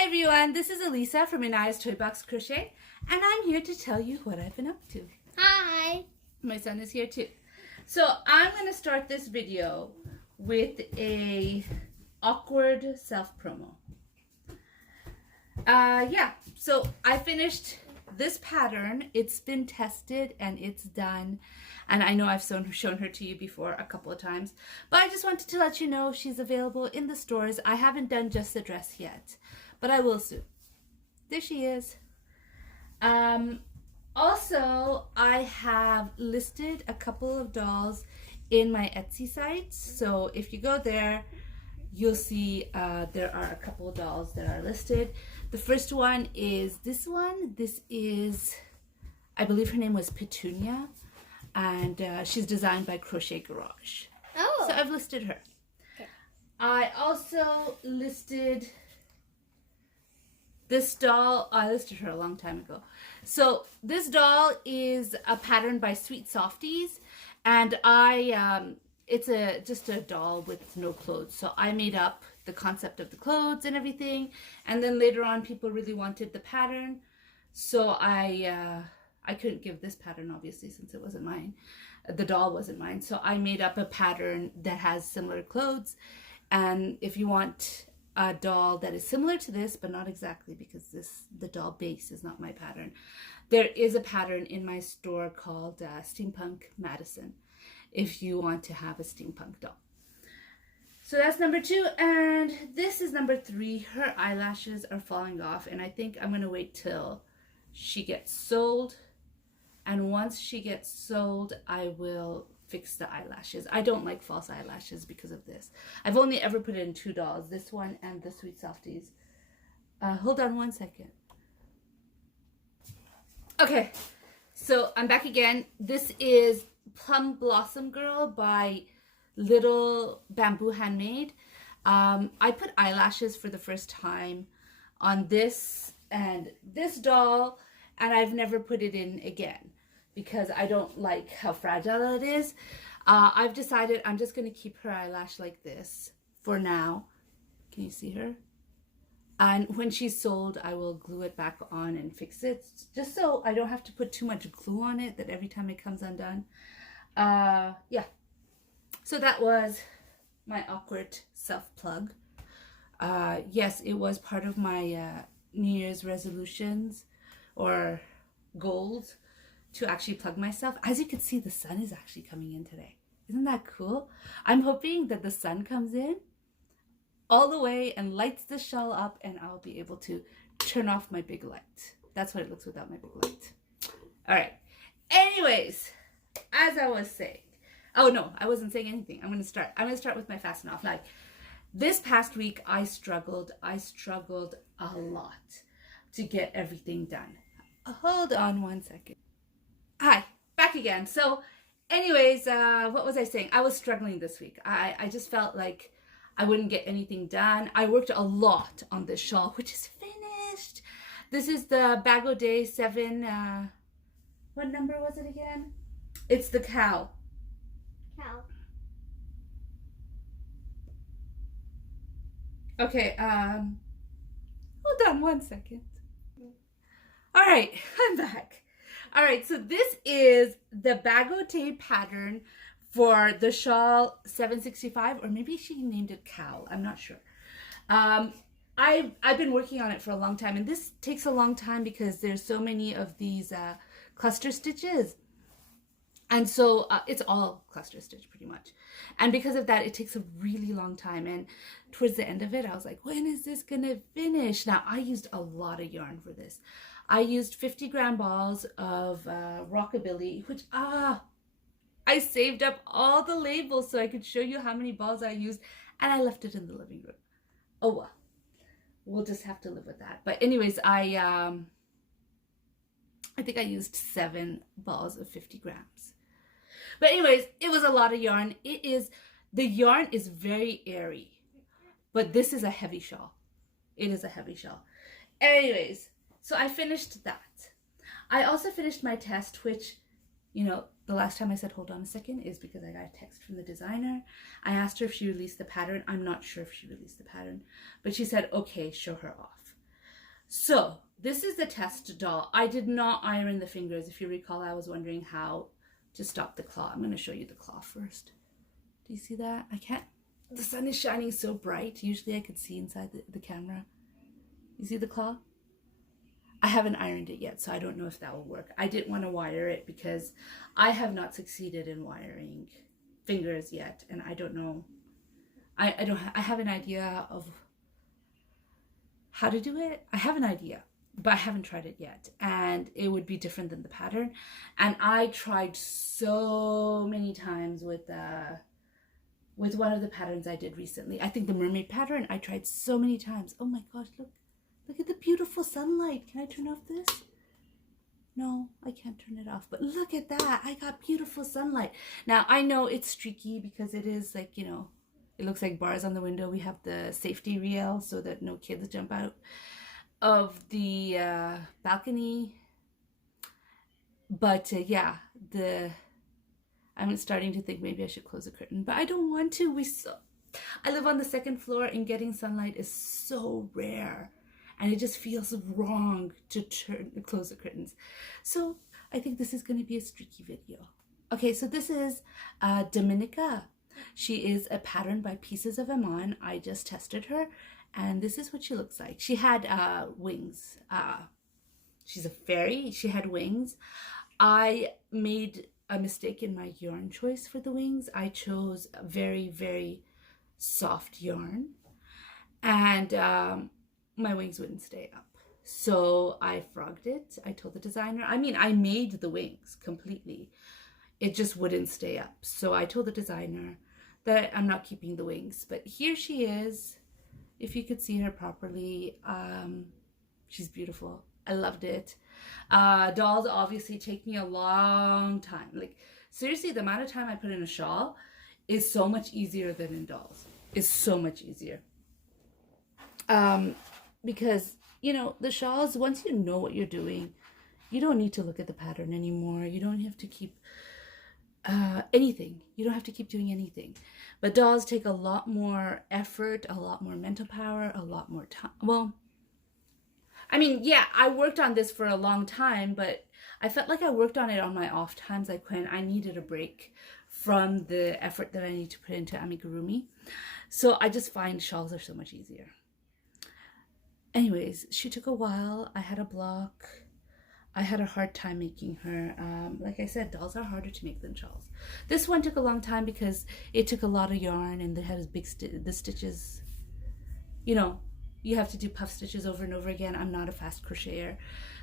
Hi everyone, this is Elisa from Inaya's Toy Box Crochet, and I'm here to tell you what I've been up to. Hi! My son is here too. So I'm going to start this video with a awkward self-promo. So I finished this pattern. It's been tested and it's done. And I know I've shown her to you before a couple of times, but I just wanted to let you know she's available in the stores. I haven't done just the dress yet, but I will soon. There she is. Also, I have listed a couple of dolls in my Etsy site. So if you go there, you'll see there are a couple of dolls that are listed. The first one is this one. This is, I believe her name was Petunia, and she's designed by Crochet Garage. Oh. So I've listed her. Okay. I also listed this doll. I listed her a long time ago. So this doll is a pattern by Sweet Softies, and it's just a doll with no clothes. So I made up the concept of the clothes and everything, and then later on people really wanted the pattern, so I couldn't give this pattern obviously since it wasn't mine. The doll wasn't mine, so I made up a pattern that has similar clothes. And if you want a doll that is similar to this but not exactly, because the doll base is not my pattern, there is a pattern in my store called Steampunk Madison if you want to have a steampunk doll. So that's number 2, and this is number 3. Her eyelashes are falling off, and I think I'm going to wait till she gets sold. And once she gets sold, I will fix the eyelashes. I don't like false eyelashes because of this. I've only ever put in 2 dolls, this one and the Sweet Softies. Hold on one second. Okay, so I'm back again. This is Plum Blossom Girl by Little Bamboo Handmade. I put eyelashes for the first time on this and this doll, and I've never put it in again because I don't like how fragile it is. I've decided I'm just going to keep her eyelash like this for now. Can you see her? And when she's sold, I will glue it back on and fix it, just so I don't have to put too much glue on it that every time it comes undone. Yeah. So that was my awkward self-plug. Yes, it was part of my New Year's resolutions or goals to actually plug myself. As you can see, the sun is actually coming in today. Isn't that cool? I'm hoping that the sun comes in all the way and lights the shawl up, and I'll be able to turn off my big light. That's what it looks without my big light. All right. Anyways, as I was saying, oh no, I wasn't saying anything. I'm going to start with my fast and off. Like, this past week, I struggled a lot to get everything done. Hold on one second. Hi, back again. So anyways, what was I saying? I was struggling this week. I just felt like I wouldn't get anything done. I worked a lot on this shawl, which is finished. This is the Bago Day 7, what number was it again? It's the cow. Okay, hold on one second. All right, I'm back. All right, so this is the Bago Day pattern for the shawl 765, or maybe she named it cow. I'm not sure. I've been working on it for a long time, and this takes a long time because there's so many of these cluster stitches. And so it's all cluster stitch pretty much. And because of that, it takes a really long time. And towards the end of it, I was like, when is this going to finish? Now, I used a lot of yarn for this. I used 50-gram balls of Rockabilly, which, I saved up all the labels so I could show you how many balls I used. And I left it in the living room. Oh, well. We'll just have to live with that. But anyways, I think I used 7 balls of 50 grams. But anyways, it was a lot of yarn. The yarn is very airy, but this is a heavy shawl. It is a heavy shawl. Anyways, so I finished that. I also finished my test, which, you know, the last time I said, hold on a second, is because I got a text from the designer. I asked her if she released the pattern. I'm not sure if she released the pattern, but she said, okay, show her off. So this is the test doll. I did not iron the fingers. If you recall, I was wondering how to stop the claw. I'm going to show you the claw first. Do you see that? I can't. The sun is shining so bright. Usually I could see inside the camera. You see the claw? I haven't ironed it yet, so I don't know if that will work. I didn't want to wire it because I have not succeeded in wiring fingers yet, and I don't know. I have an idea of how to do it. I have an idea, but I haven't tried it yet, and it would be different than the pattern. And I tried so many times with one of the patterns I did recently. I think the mermaid pattern, I tried so many times. Oh my gosh, look at the beautiful sunlight. Can I turn off this? No, I can't turn it off, but look at that. I got beautiful sunlight. Now I know it's streaky because it is like, you know, it looks like bars on the window. We have the safety rail so that no kids jump out of the balcony. But yeah, I'm starting to think maybe I should close the curtain, but I don't want to. I live on the second floor, and getting sunlight is so rare, and it just feels wrong to close the curtains. So I think this is going to be a streaky video. Okay, so this is Dominica. She is a pattern by Pieces of Iman. I just tested her, and this is what she looks like. She had wings. She's a fairy. She had wings. I made a mistake in my yarn choice for the wings. I chose a very, very soft yarn, and my wings wouldn't stay up. So I frogged it. I told the designer, I made the wings completely. It just wouldn't stay up. So I told the designer that I'm not keeping the wings. But here she is. If you could see her properly, she's beautiful. I loved it. Dolls obviously take me a long time. Like, seriously, the amount of time I put in a shawl is so much easier than in dolls. It's so much easier. Because, you know, the shawls, once you know what you're doing, you don't need to look at the pattern anymore. You don't have to keep anything. You don't have to keep doing anything. But dolls take a lot more effort, a lot more mental power, a lot more time. Well, I mean, yeah, I worked on this for a long time, but I felt like I worked on it on my off times, like when I needed a break from the effort that I need to put into amigurumi. So I just find shawls are so much easier. Anyways, she took a while. I had a block. I had a hard time making her. Like I said, dolls are harder to make than shawls. This one took a long time because it took a lot of yarn, and they had big the stitches, you know, you have to do puff stitches over and over again. I'm not a fast crocheter.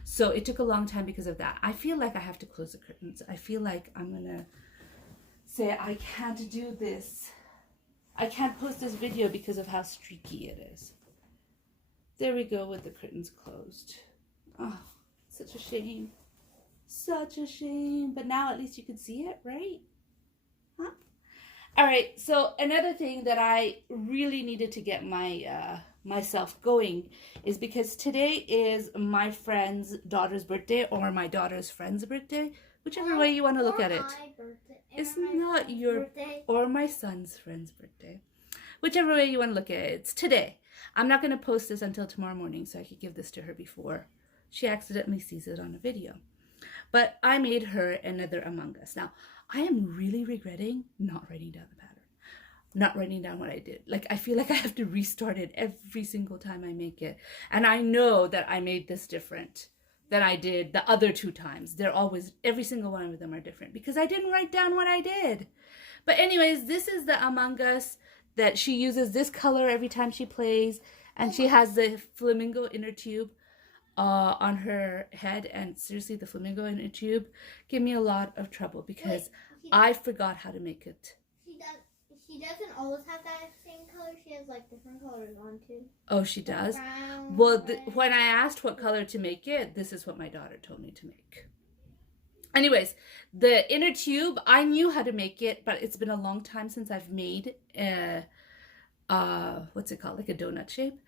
So it took a long time because of that. I feel like I have to close the curtains. I feel like I'm going to say I can't do this. I can't post this video because of how streaky it is. There we go with the curtains closed. Oh, such a shame. Such a shame. But now at least you can see it, right? Huh? All right, so another thing that I really needed to get myself going is because today is my friend's daughter's birthday, or my daughter's friend's birthday, whichever way you want to look at it. It's not your birthday. Or my son's friend's birthday. Whichever way you want to look at it. It's today. I'm not going to post this until tomorrow morning so I could give this to her before she accidentally sees it on a video. But I made her another Among Us. Now, I am really regretting not writing down the pattern, not writing down what I did. Like, I feel like I have to restart it every single time I make it. And I know that I made this different than I did the other two times. They're always, every single one of them are different because I didn't write down what I did. But anyways, this is the Among Us that she uses this color every time she plays. And she has the flamingo inner tube on her head. And seriously, the flamingo inner tube gave me a lot of trouble because I forgot how to make it. She doesn't always have that same color. She has like different colors on too. Oh, she does? Brown, well, when I asked what color to make it, this is what my daughter told me to make. Anyways, the inner tube, I knew how to make it, but it's been a long time since I've made what's it called? Like a donut shape.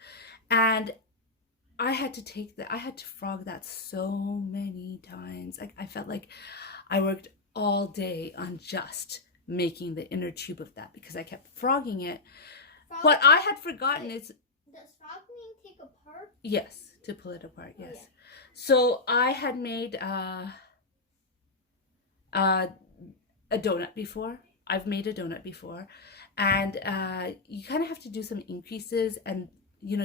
And I had to frog that so many times. Like, I felt like I worked all day on just making the inner tube of that because I kept frogging it. What I had forgotten is... Does frogging take apart? Yes, To pull it apart, yes. Yeah. So I had made a donut before. I've made a donut before. And you kind of have to do some increases, and you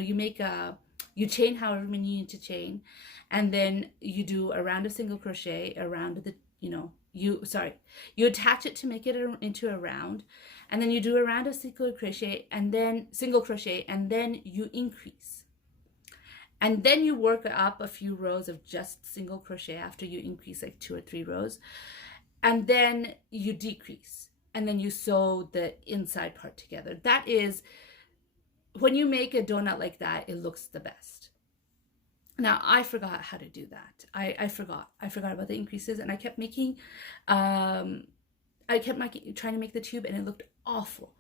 chain however many you need to chain, and then you do a round of single crochet around the, you attach it to make it into a round, and then you do a round of single crochet, and then you increase. And then you work up a few rows of just single crochet after you increase like 2 or 3 rows. And then you decrease. And then you sew the inside part together. That is, when you make a donut like that, it looks the best. Now, I forgot how to do that. I forgot about the increases, and I kept trying to make the tube, and it looked awful.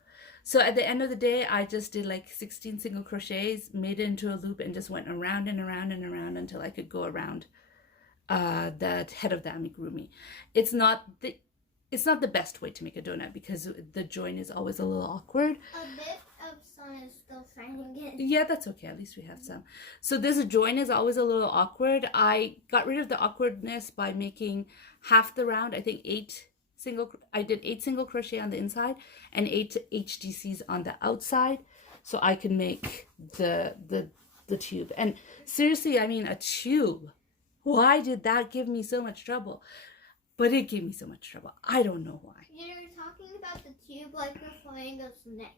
So at the end of the day, I just did like 16 single crochets, made it into a loop, and just went around and around and around until I could go around the head of the amigurumi. It's not the best way to make a donut because the join is always a little awkward. A bit of sun is still shining in. Yeah, that's okay. At least we have some. So this join is always a little awkward. I got rid of the awkwardness by making half the round. I think I did 8 single crochet on the inside and 8 HDCs on the outside, so I can make the tube. And seriously, I mean, a tube. Why did that give me so much trouble? But it gave me so much trouble. I don't know why. You're talking about the tube like the flamingo's neck.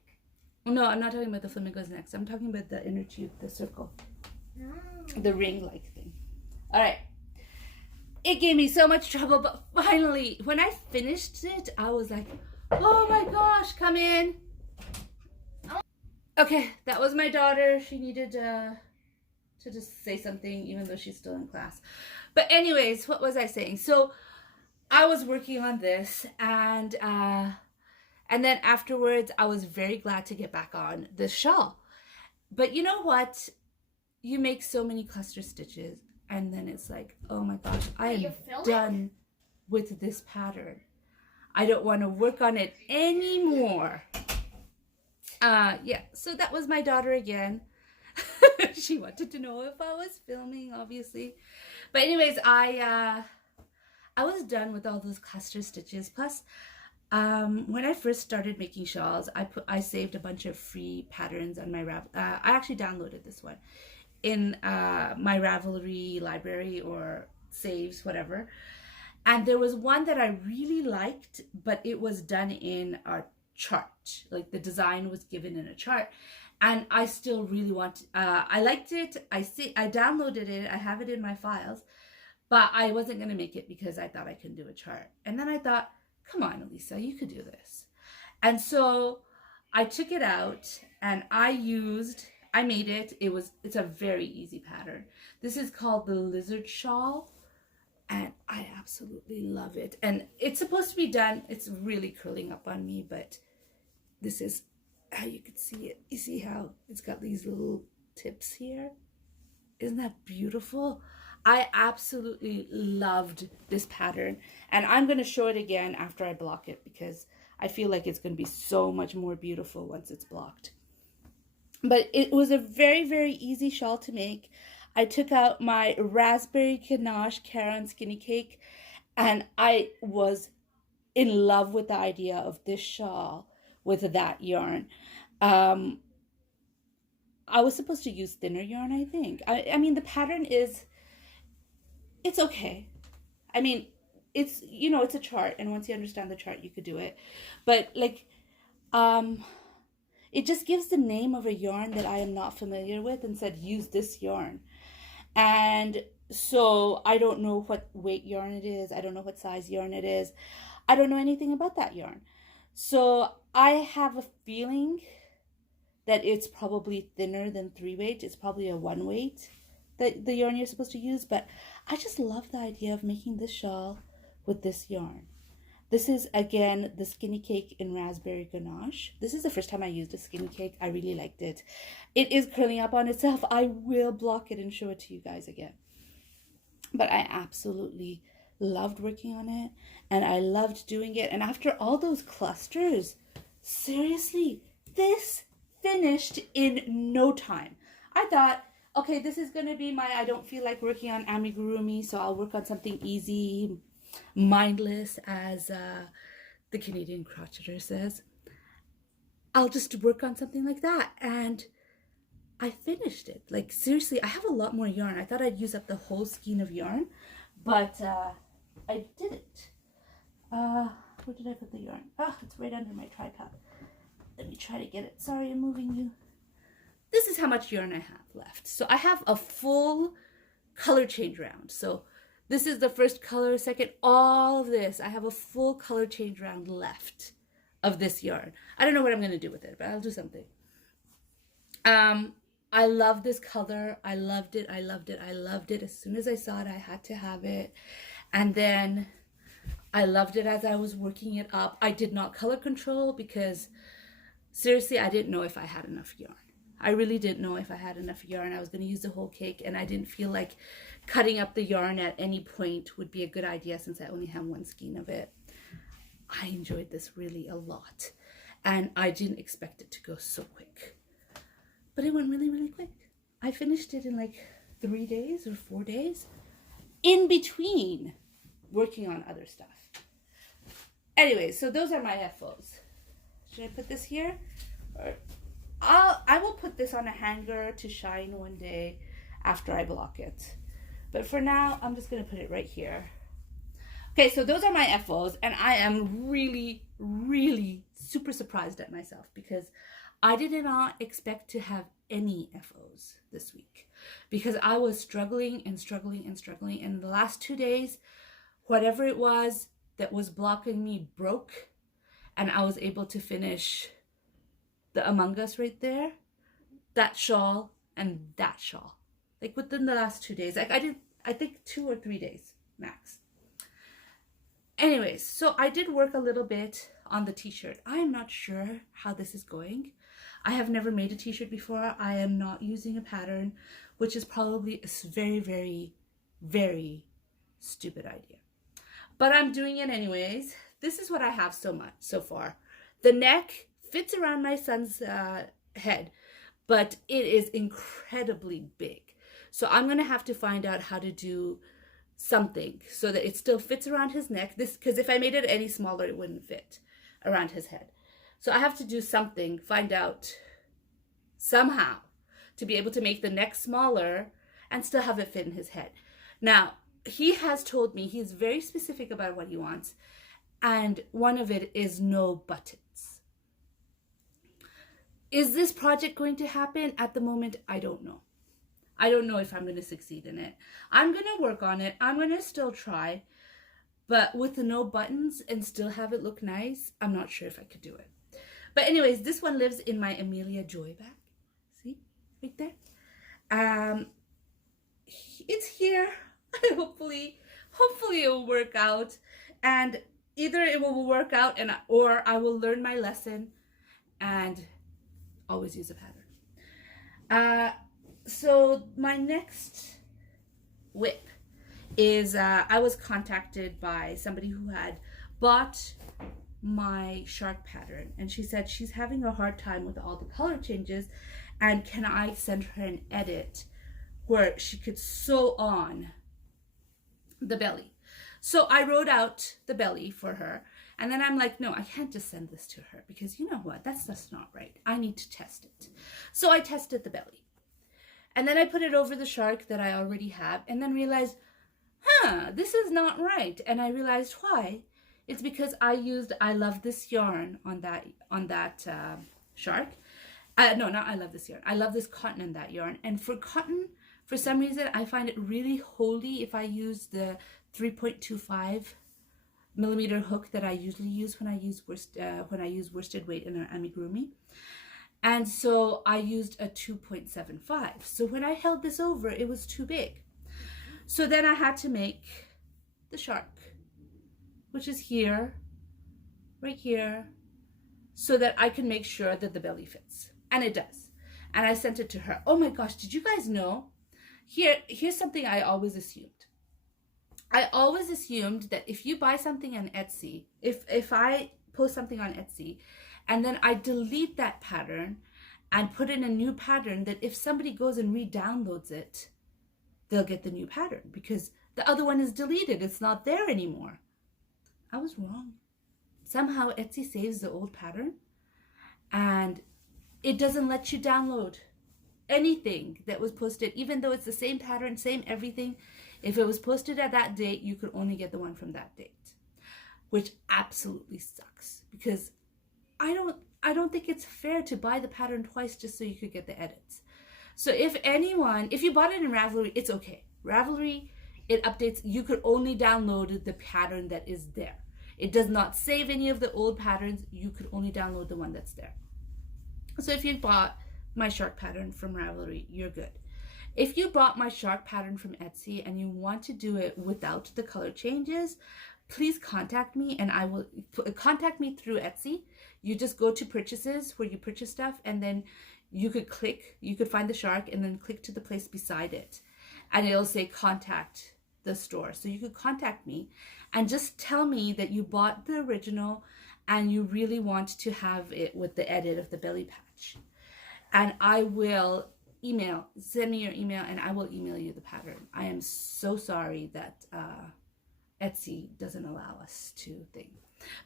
No, I'm not talking about the flamingo's neck. I'm talking about the inner tube, the circle. No. The ring-like thing. All right. It gave me so much trouble, but finally, when I finished it, I was like, oh my gosh, come in. Okay, that was my daughter. She needed to just say something, even though she's still in class. But anyways, what was I saying? So I was working on this, and then afterwards, I was very glad to get back on this shawl. But you know what? You make so many cluster stitches, and then it's like, oh my gosh, I am done with this pattern. I don't want to work on it anymore. Yeah, so that was my daughter again. She wanted to know if I was filming, obviously. But anyways, I was done with all those cluster stitches. Plus, when I first started making shawls, I saved a bunch of free patterns on my I actually downloaded this one in my Ravelry library or saves, whatever. And there was one that I really liked, but it was done in a chart. Like the design was given in a chart. And I still really I liked it. I downloaded it. I have it in my files. But I wasn't going to make it because I thought I couldn't do a chart. And then I thought, come on, Elisa, you could do this. And so I took it out and I made it. It's a very easy pattern. This is called the Lizard Shawl. And I absolutely love it. And it's supposed to be done. It's really curling up on me, but this is how you can see it. You see how it's got these little tips here? Isn't that beautiful? I absolutely loved this pattern, and I'm going to show it again after I block it because I feel like it's going to be so much more beautiful once it's blocked. But it was a very, very easy shawl to make. I took out my raspberry ganache Karen skinny cake, and I was in love with the idea of this shawl with that yarn. I was supposed to use thinner yarn, I think. I mean, the pattern it's okay. I mean, it's a chart, and once you understand the chart, you could do it. But like, it just gives the name of a yarn that I am not familiar with and said, use this yarn. And so I don't know what weight yarn it is. I don't know what size yarn it is. I don't know anything about that yarn. So I have a feeling that it's probably thinner than 3 weight. It's probably a 1 weight, the yarn you're supposed to use. But I just love the idea of making this shawl with this yarn. This is, again, the skinny cake in raspberry ganache. This is the first time I used a skinny cake. I really liked it. It is curling up on itself. I will block it and show it to you guys again. But I absolutely loved working on it, and I loved doing it. And after all those clusters, seriously, this finished in no time. I thought, okay, this is going to be my, I don't feel like working on amigurumi, so I'll work on something easy, mindless, as the Canadian crocheter says. I'll just work on something like that. And I finished it. Like, seriously, I have a lot more yarn. I thought I'd use up the whole skein of yarn, but I didn't. Where did I put the yarn? Oh, it's right under my tripod. Let me try to get it. Sorry, I'm moving you. This is how much yarn I have left. So I have a full color change round. So this is the first color, second, all of this. I have a full color change round left of this yarn. I don't know what I'm going to do with it, but I'll do something. I love this color. I loved it. I loved it. I loved it. As soon as I saw it, I had to have it. And then I loved it as I was working it up. I did not color control because seriously, I didn't know if I had enough yarn. I really didn't know if I had enough yarn. I was going to use the whole cake, and I didn't feel like cutting up the yarn at any point would be a good idea since I only have one skein of it. I enjoyed this really a lot, and I didn't expect it to go so quick. But it went really, really quick. I finished it in like 3 days or 4 days in between working on other stuff. Anyway, so those are my FOs. Should I put this here? Or I will put this on a hanger to shine one day after I block it. But for now, I'm just going to put it right here. Okay, so those are my FOs, and I am really, really super surprised at myself because I did not expect to have any FOs this week because I was struggling and struggling and struggling. And the last 2 days, whatever it was that was blocking me broke, and I was able to finish the Among Us right there, that shawl, and that shawl. Like within the last 2 days. Like I think 2 or 3 days max. Anyways, so I did work a little bit on the t-shirt. I am not sure how this is going. I have never made a t-shirt before. I am not using a pattern, which is probably a very, very, very stupid idea. But I'm doing it anyways. This is what I have so far. The neck fits around my son's head, but it is incredibly big. So I'm going to have to find out how to do something so that it still fits around his neck. Because if I made it any smaller, it wouldn't fit around his head. So I have to do something, find out somehow to be able to make the neck smaller and still have it fit in his head. Now, he has told me he's very specific about what he wants, and one of it is no buttons. Is this project going to happen? At the moment, I don't know. I don't know if I'm going to succeed in it. I'm going to work on it. I'm going to still try. But with the no buttons and still have it look nice, I'm not sure if I could do it. But anyways, this one lives in my Amelia Joy bag. See? Right there. It's here. Hopefully it will work out. And either it will work out or I will learn my lesson and always use a pattern. So my next whip is I was contacted by somebody who had bought my shark pattern, and she said she's having a hard time with all the color changes, and can I send her an edit where she could sew on the belly. So I wrote out the belly for her, and then I'm like, no, I can't just send this to her because you know what, that's just not right. I need to test it. So I tested the belly, and then I put it over the shark that I already have, and then realized, this is not right. And I realized why. It's because I used I Love This yarn on that shark. No, not I Love This yarn. I love this cotton in that yarn. And for cotton, for some reason, I find it really holdy if I use the 3.25 millimeter hook that I usually use when I use worsted weight in an amigurumi. And so I used a 2.75. So when I held this over, it was too big. So then I had to make the shark, which is here, right here, so that I can make sure that the belly fits. And it does. And I sent it to her. Oh my gosh, did you guys know? Here's something I always assumed. I always assumed that if you buy something on Etsy, if I post something on Etsy, and then I delete that pattern and put in a new pattern that if somebody goes and re-downloads it, they'll get the new pattern because the other one is deleted. It's not there anymore. I was wrong. Somehow Etsy saves the old pattern and it doesn't let you download anything that was posted, even though it's the same pattern, same everything. If it was posted at that date, you could only get the one from that date, which absolutely sucks because I don't think it's fair to buy the pattern twice just so you could get the edits. So if you bought it in Ravelry, it's okay. Ravelry, it updates. You could only download the pattern that is there. It does not save any of the old patterns. You could only download the one that's there. So if you bought my shark pattern from Ravelry, you're good. If you bought my shark pattern from Etsy and you want to do it without the color changes, please contact me and I will contact me through Etsy. You just go to purchases where you purchase stuff and then you could find the shark and then click to the place beside it and it'll say contact the store. So you could contact me and just tell me that you bought the original and you really want to have it with the edit of the belly patch. And I will send me your email and I will email you the pattern. I am so sorry that Etsy doesn't allow us to think.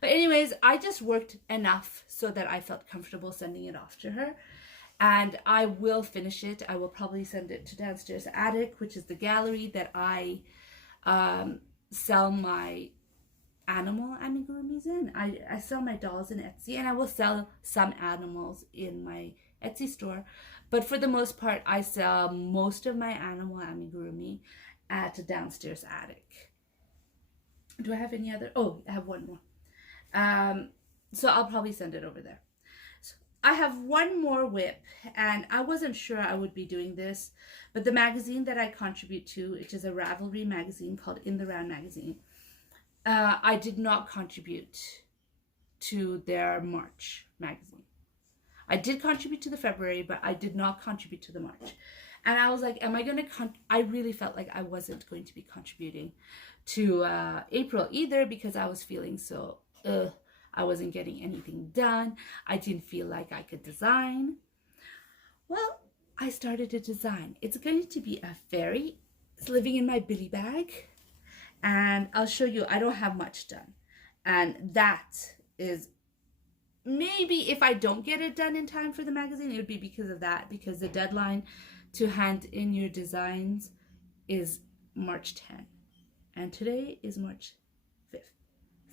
But anyways, I just worked enough so that I felt comfortable sending it off to her. And I will finish it. I will probably send it to Downstairs Attic, which is the gallery that I sell my animal amigurumis in. I sell my dolls in Etsy and I will sell some animals in my Etsy store. But for the most part, I sell most of my animal amigurumi at Downstairs Attic. Do I have any other? Oh, I have one more. So I'll probably send it over there. So I have one more whip, and I wasn't sure I would be doing this, but the magazine that I contribute to, which is a Ravelry magazine called In the Round Magazine, I did not contribute to their March magazine. I did contribute to the February, but I did not contribute to the March. And I was like, am I going to, I really felt like I wasn't going to be contributing to April either because I was feeling so, I wasn't getting anything done. I didn't feel like I could design. Well, I started to design. It's going to be a fairy. It's living in my billy bag. And I'll show you, I don't have much done. And that is maybe if I don't get it done in time for the magazine, it would be because of that, because the deadline to hand in your designs is March 10. And today is March 5th.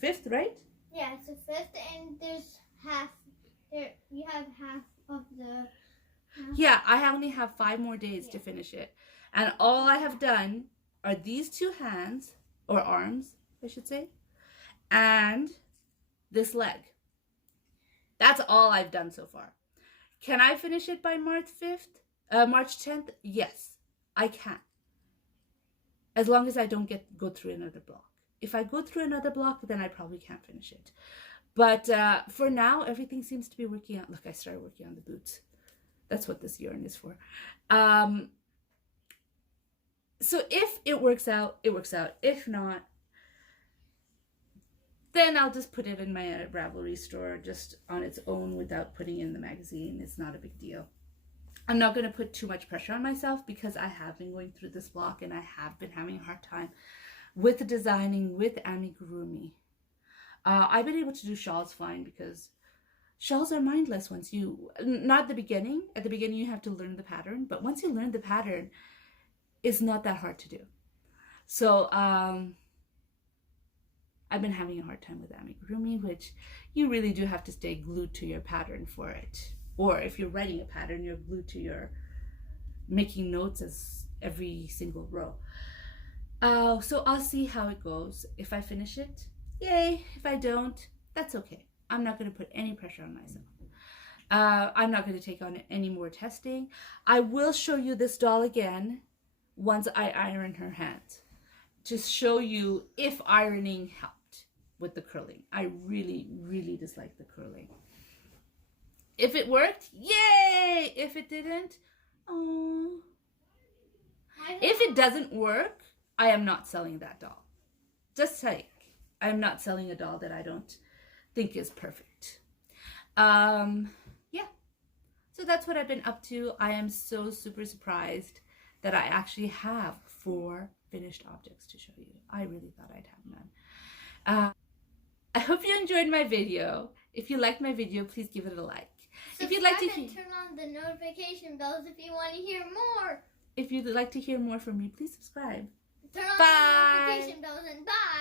5th, right? Yeah, it's the 5th, and there's half. You have half of the. Yeah, I only have 5 more days to finish it, and all I have done are these 2 hands or arms, I should say, and this leg. That's all I've done so far. Can I finish it by March 5th? March 10th? Yes, I can. As long as I don't go through another block. If I go through another block, then I probably can't finish it. But for now, everything seems to be working out. Look, I started working on the boots. That's what this yarn is for. So if it works out, it works out. If not, then I'll just put it in my Ravelry store just on its own without putting it in the magazine. It's not a big deal. I'm not going to put too much pressure on myself because I have been going through this block and I have been having a hard time with designing with amigurumi. I've been able to do shawls fine because shawls are mindless once you, not at the beginning. At the beginning you have to learn the pattern, but once you learn the pattern, it's not that hard to do. So I've been having a hard time with amigurumi, which you really do have to stay glued to your pattern for it. Or if you're writing a pattern, you're glued to your making notes as every single row. So I'll see how it goes. If I finish it, yay. If I don't, that's okay. I'm not going to put any pressure on myself. I'm not going to take on any more testing. I will show you this doll again once I iron her hands to show you if ironing helped with the curling. I really, really dislike the curling. If it worked, yay! If it didn't, oh. If it doesn't work, I am not selling that doll. Just saying, I am not selling a doll that I don't think is perfect. Yeah. So that's what I've been up to. I am so super surprised that I actually have 4 finished objects to show you. I really thought I'd have none. I hope you enjoyed my video. If you liked my video, please give it a like. If you'd like to and turn on the notification bells if you want to hear more. If you'd like to hear more from me, please subscribe. Turn on Bye. the notification bells and bye.